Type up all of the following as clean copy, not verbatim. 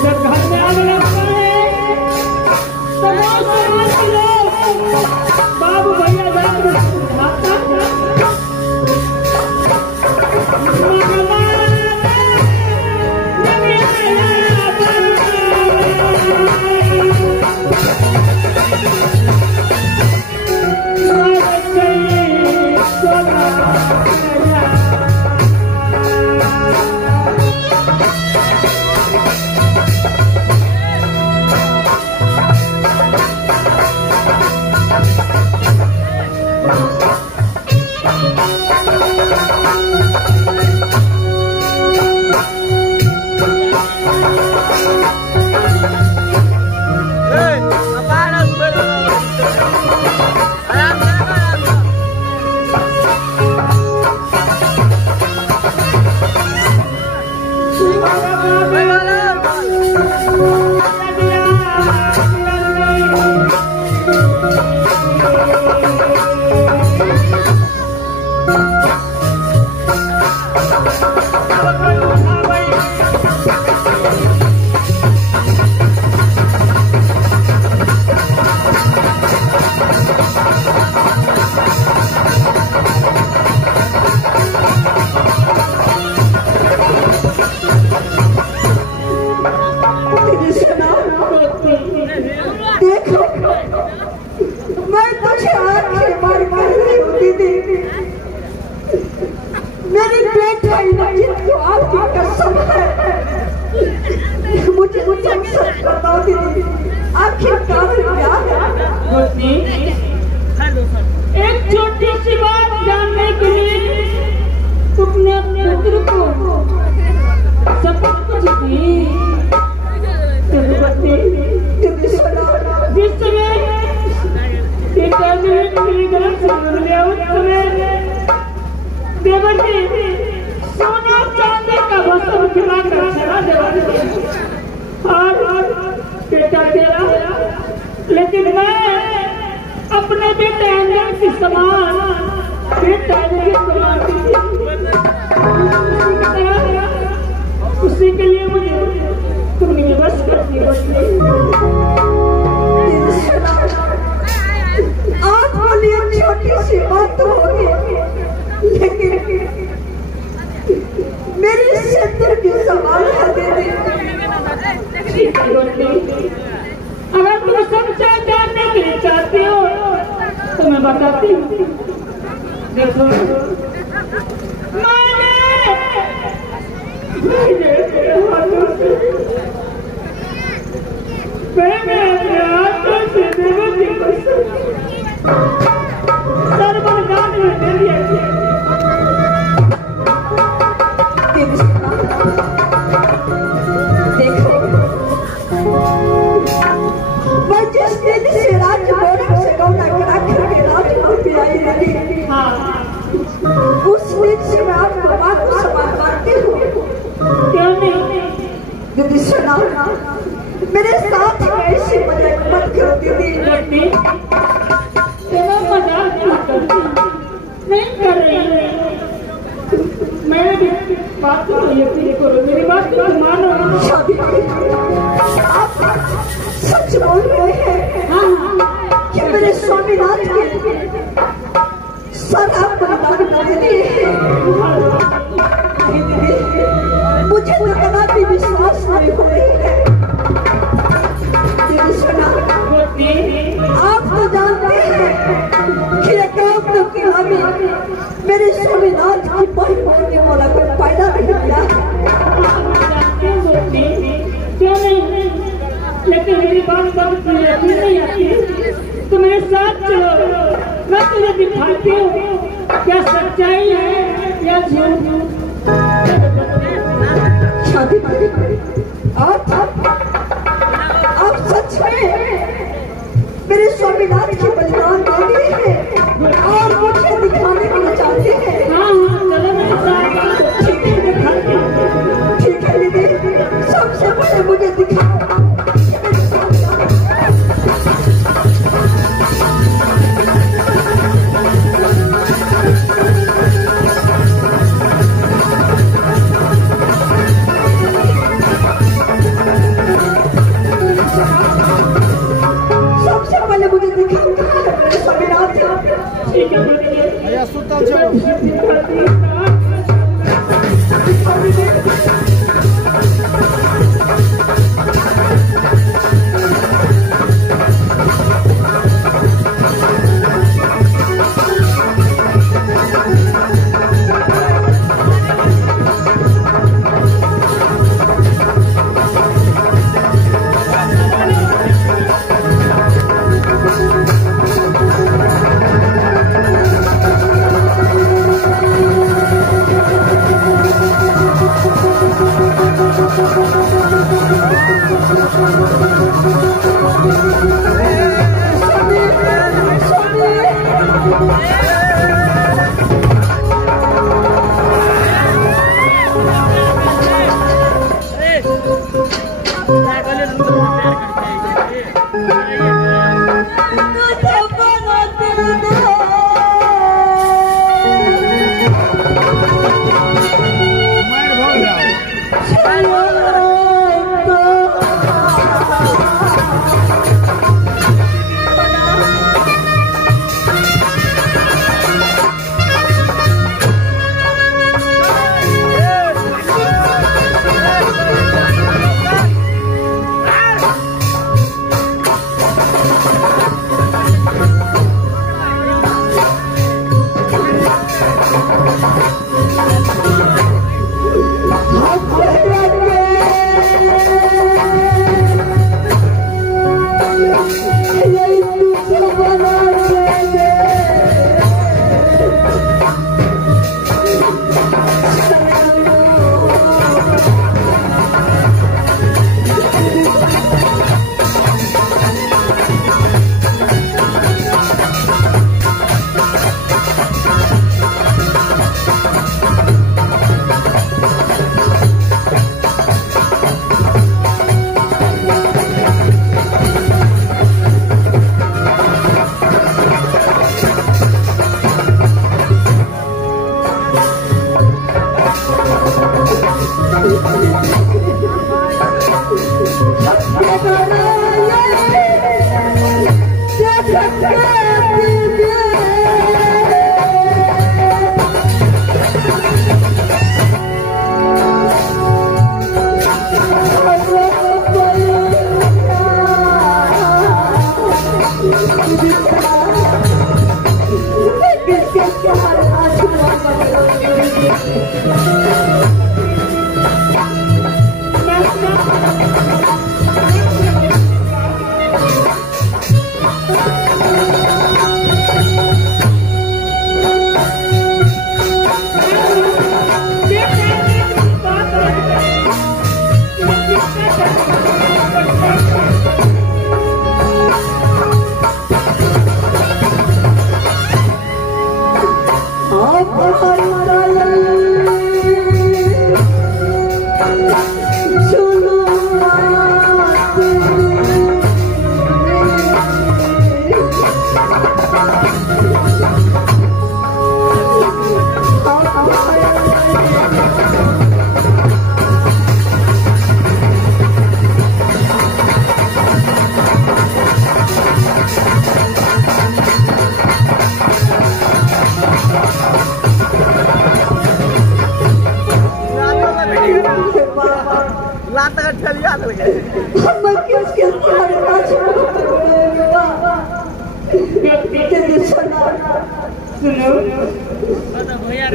जब घर में आने लगता है बाबू भैया एक छोटी सी बात जानने के लिए तुमने अपने पुत्र को सब कुछ दी। जिस समय देवर जी सोना चांदी का वस्त्र खिलाकर चला देवा और बेटा तेरा, लेकिन मैं अपने बेटे अंदर की समान बेटा के समान उसी के लिए मुझे तुमने बस कर दी। आप बोलिए छोटी सी बात तो होगी, लेकिन मेरी सिद्धि की सवाल है दीदी। अगर तुम सच्चाई जानने के लिए चाहती हो तो मैं बताती हूँ। देखो मैंने अपने हाथों से देवर जी को सर्वनाम में दे दिया। देखो मैं जिस दिन से राजभोग से गौना करा करके राजभोग में आई रही, उस दिन से मैं आपको बात को सवाल मानती हूँ। क्यों नहीं दीदी सुना, मेरे साथ ऐसी मजाक मत करो दीदी। तेरा मजाक नहीं कर रही, मैं भी बात को यकीन करो, मेरी बात को मानो। आप सच बोल रहे हैं? हाँ, कि मेरे स्वामीनाथ के सर आप बलिदान कर दिए। मुझे तो कदा भी विश्वास नहीं हो रही है। सुना, आप तो जानते हैं कि एकांत की हमें मेरे स्वामीनाथ की बहन होने वाला कोई पैदा नहीं किया। क्यों नहीं? लेकिन मेरी बात पर तुम्हें यकीन नहीं आती तो मेरे साथ चलो, मैं तुम्हें दिखाती हूँ क्या सच्चाई है या झूठ। शादी आप सच में मेरे स्वामीनाथ की बलिदान दे दिए हैं और मुझे दिखाने को चाहते हैं। हाँ चलो मेरे साथ। ठीक है दीदी, सबसे पहले मुझे दिखाओ।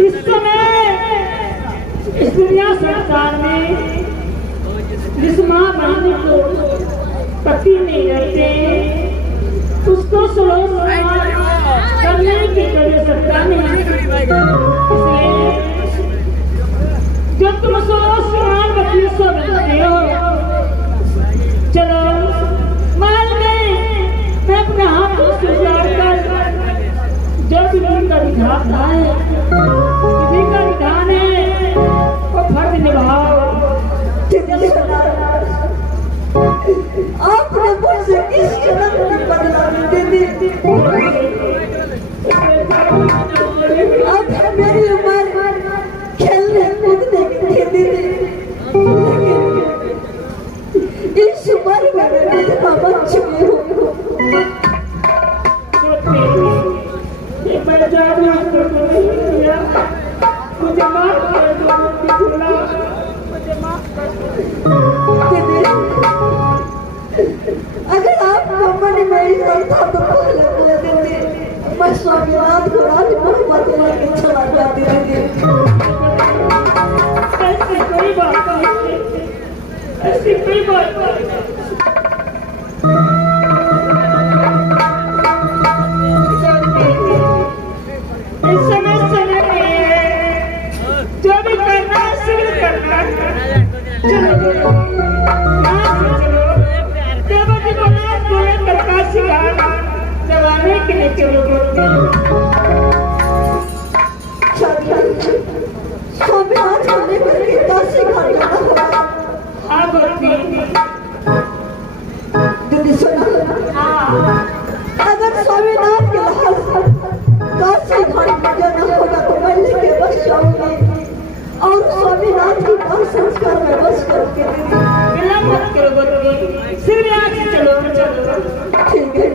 इस समय इस दुनिया संसार में जिस माँ कहते उसको स्लो करने की कोई सत्ता नहीं। इसलिए जब तुम स्लो समान बच्चे सो बनते हो, चलो मान गए मैं अपने हाथों से उतारकर जो विधि का विधान है, विधि का विधान है वो फर्ज निभाओ। आपने मुझसे किस जन्म की बदला दी? अब मेरी उम्र खेलने कूदने की थी, लेकिन इस उम्र में मैं इतना बच चुकी हूँ। मुझे माफ कर दो, मुझे माफ कर दो। अगर आपको मन में ऐसा था तो पहले बोल देते, मैं स्वामीनाथ को राजमहल लेके चला जाती रहती। ऐसी कोई बात नहीं, ऐसी कोई बात नहीं। इस समय जो भी करना है शीघ्र करना है। चलो देवती को नाच बोले प्रकाश जवानी के लिए चलो। स्वामीनाथ को लेकर के काशी घर जाना होगा। हाँ बोलती दीदी सुना, अगर स्वामीनाथ के हाथ काशी घर में जाना होगा तो मैं लेके बस जाऊंगी और स्वामीनाथ की दाह संस्कार में बस करके विलंब मत करो बोलती, सिर्फ यहाँ से चलो चलो। ठीक है।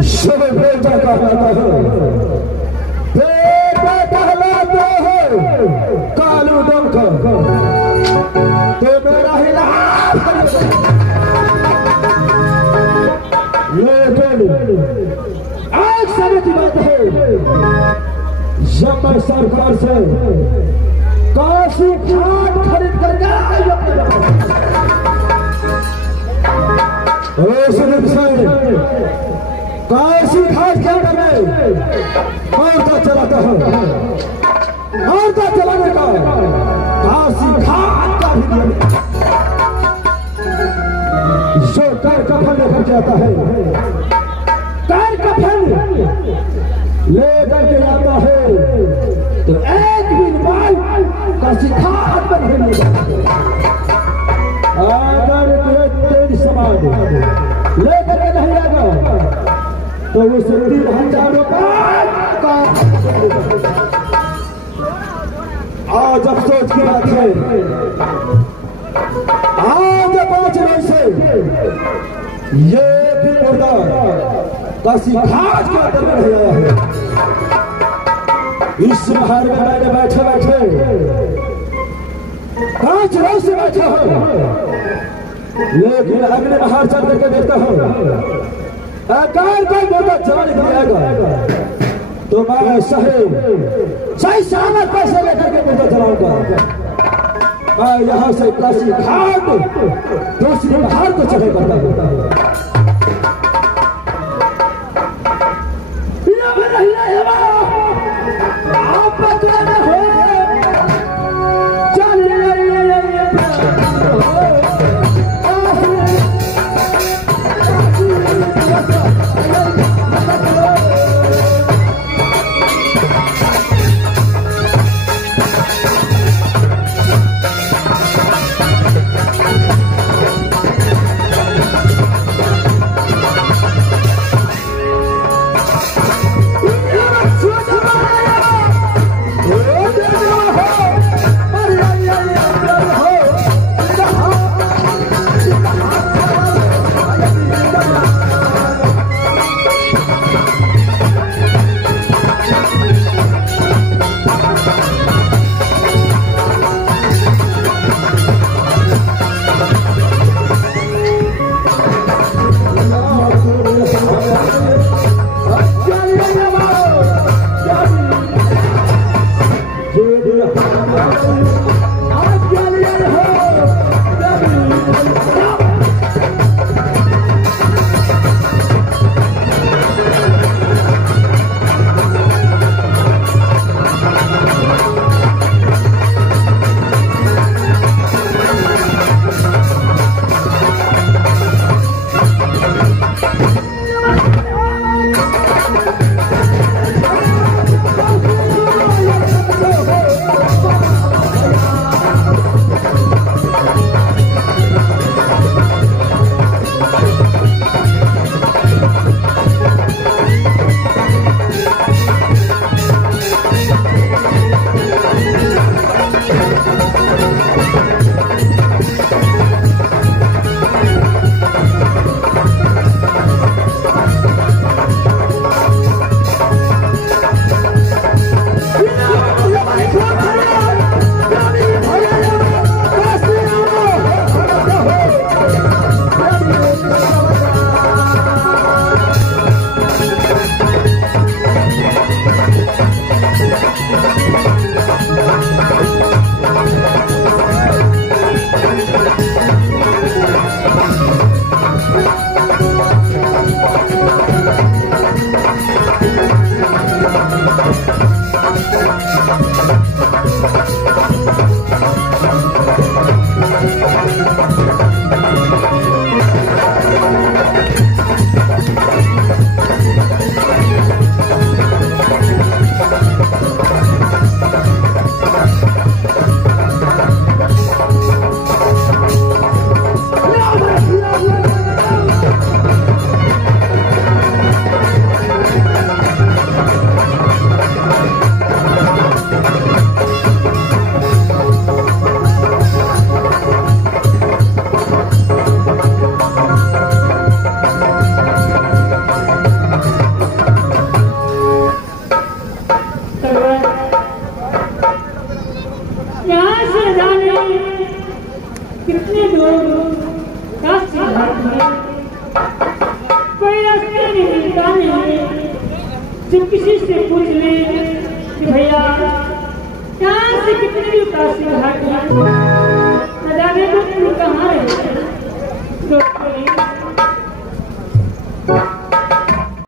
सब बेटा कहलाता है, बेटा कहलाते हैं कालू डंका, तो मेरा हिला सरकार से काशी घाट खरीद कर काशी घाट के अंदर में औरता चलाता है, औरता चलाने का काशी घाट का भी नियम जो कर कफन लेकर जाता है, कर कफन लेकर के जाता है तो एक दिन बाद काशी घाट पर मिलेगा। अगर तेज समाज लेकर के नहीं आएगा तो वो 3,000 रुपये आज अफसोस की बात है। आज 5 दिन से ये भी मुर्दा काशी घाट के अंदर में नहीं आया है। इस महल में मैंने बैठे बैठे 5 रोज से बैठा हूं, लेकिन अगले महल चल करके देखता हूं अगर कोई मुर्दा चला निकलेगा तो मैं सही सामान पैसे लेकर के मुर्दा चलाऊंगा। मैं यहाँ से काशी घाट दूसरी महल को चले करता हूँ। आप बदलाना हो कितने लोग काशी घाट में कोई रास्ते नहीं मिलता नहीं, जब किसी से पूछ ले कि भैया यहाँ से कितनी भी उदासी घाटी न जाने तो तू कहाँ